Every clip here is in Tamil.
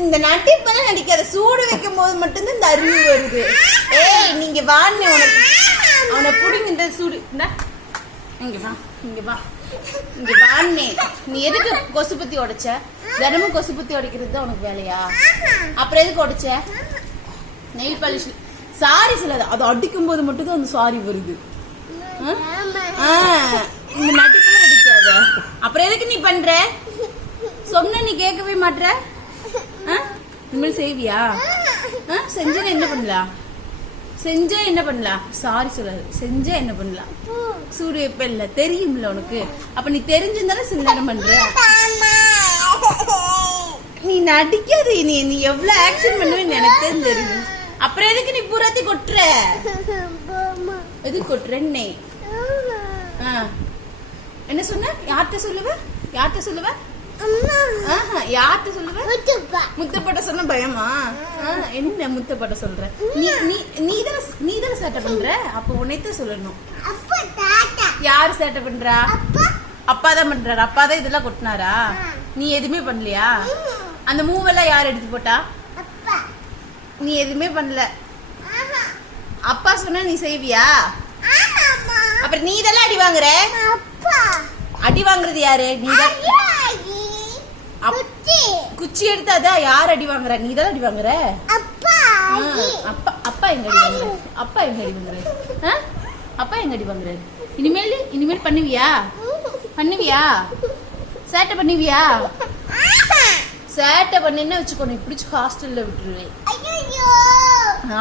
இந்த நட்டிப்பெல்லாம் நடிக்காத. சூடு வைக்கும் போது மட்டும்தான் இந்த அருவி வருது. ஏய் நீங்க வான்னு உனக்கு அவனை புடிங்கிட்ட சூடு. இங்க வா இங்க வா இங்க வான்னு. நீ எதுக்கு கொசுபத்தி உடைச்ச? தினமும் கொசுபத்தி உடைக்கிறது தான் உனக்கு வேலையா? அப்புறம் எதுக்கு உடைச்ச? நெயில் பாலிஷ் சாரி சொல்லாத. அது அடிக்கும் போது மட்டும் தான் அந்த சாரி வருது. இந்த நட்டிப்பெல்லாம் அடிக்காத. அப்புறம் எதுக்கு நீ பண்ற? சொன்ன நீ கேட்கவே மாட்ற. இனிமேல் செய்வியா? செஞ்சா என்ன பண்ணலாம்? செஞ்சா என்ன பண்ணலாம்? சாரி சொல்லாது. செஞ்சா என்ன பண்ணலாம்? சூடு வைப்ப இல்ல தெரியும்ல உனக்கு. அப்ப நீ தெரிஞ்சிருந்தாலும் சில நேரம் பண்ற. நீ நடிக்காத. நீ எவ்வளவு ஆக்ஷன் பண்ணுவேன்னு எனக்கு தெரியும். அப்புறம் எதுக்கு நீ பூராத்தி கொட்டுற? எதுக்கு கொட்டுறேன்னு என்ன சொன்ன? யார்கிட்ட சொல்லுவ? யார்கிட்ட சொல்லுவ? யார்கிட்ட சொல்லுவ? முத்தப்பட்ட சொன்ன பயமா? என்ன முத்தப்பட்ட சொல்ற? நீதான சேட்டை பண்ற. அப்ப உன்னைத்தான் சொல்லணும். யாரு சேட்டை பண்றா? அப்பா தான் பண்றாரு. அப்பா தான் இதெல்லாம் கொட்டினாரா? நீ எதுவுமே பண்ணலையா? அந்த மூவெல்லாம் யார் எடுத்து போட்டா? நீ எதுவுமே பண்ணல. அப்பா சொன்னா நீ செய்வியா? அப்புறம் நீ இதெல்லாம் அடி வாங்குற. அடி வாங்குறது யாரு? நீதான். குச்சி எடுத்து அதான் யார் அடி வாங்குற? நீ தான் அடி வாங்குற. அப்பா எங்க அடி வாங்குற? அப்பா எங்க அடி வாங்குற? அப்பா எங்க அடி வாங்குற? இனிமேல் பண்ணுவியா? பண்ணுவியா? சேட்டை பண்ணுவியா? சேட்டை பண்ணின்னு வச்சுக்கோ. நீ பிடிச்சி ஹாஸ்டல்ல விட்டுருவேன்.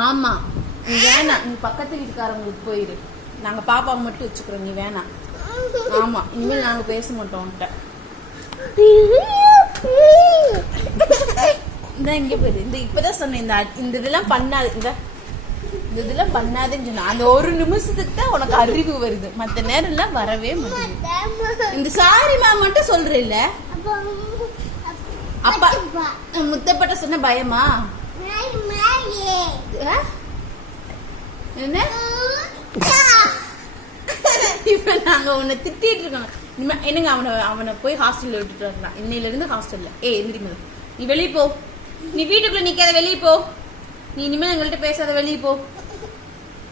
ஆமா நீ வேணாம். நீ பக்கத்து வீட்டுக்காரங்களுக்கு போயிரு. நாங்க பாப்பாவை மட்டும் வச்சுக்கிறோம். நீ வேணாம். ஆமா இனிமேல் நாங்க பேச மாட்டோம் உன்கிட்ட. இங்க போயிரு. இந்த இப்பதான் சொன்னேன் இந்த இதெல்லாம் பண்ணாது. இந்த இதெல்லாம் பண்ணாதுன்னு சொன்ன. அந்த ஒரு நிமிஷத்துக்கு தான் உனக்கு அறிவு வருது. மத்த நேரம் எல்லாம் வரவே முடியாது. இந்த சாரிமா மட்டும் சொல்ற இல்ல. அப்பா முத்தப்பட்ட சொன்ன பயமா? என்ன இப்ப நாங்க உன்னை திட்டிட்டு இருக்கோம். என்னங்க அவனை போய் ஹாஸ்டல்ல விட்டுட்டு வரலாம். இன்னையில இருந்து ஹாஸ்டல்ல. எந்திரிமா. நீ வெளியே போ. நீ வீட்டுக்குள்ள நிக்காத. வெளியே போ. நீ இனிமேல் எங்கள்கிட்ட பேசாத. வெளியே போ.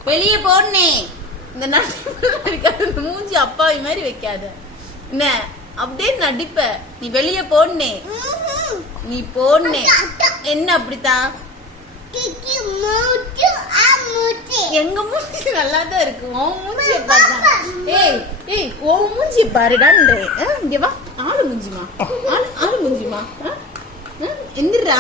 வெளியே போன்னே. இந்த நடிப்பு மூஞ்சி அப்பாவி மாதிரி வைக்காத. என்ன அப்படியே நடிப்ப. நீ வெளியே போன்னே. நீ போன்னே. என்ன அப்படித்தான்? எங்க மூஞ்சி நல்லாதான் இருக்கு. உன் மூஞ்சிய பார்த்தா ஏய் உன் மூஞ்சிய பாருடான்றே. இங்க வா. ஆளு மூஞ்சிமா. ஆளு மூஞ்சிமா. எந்திரா.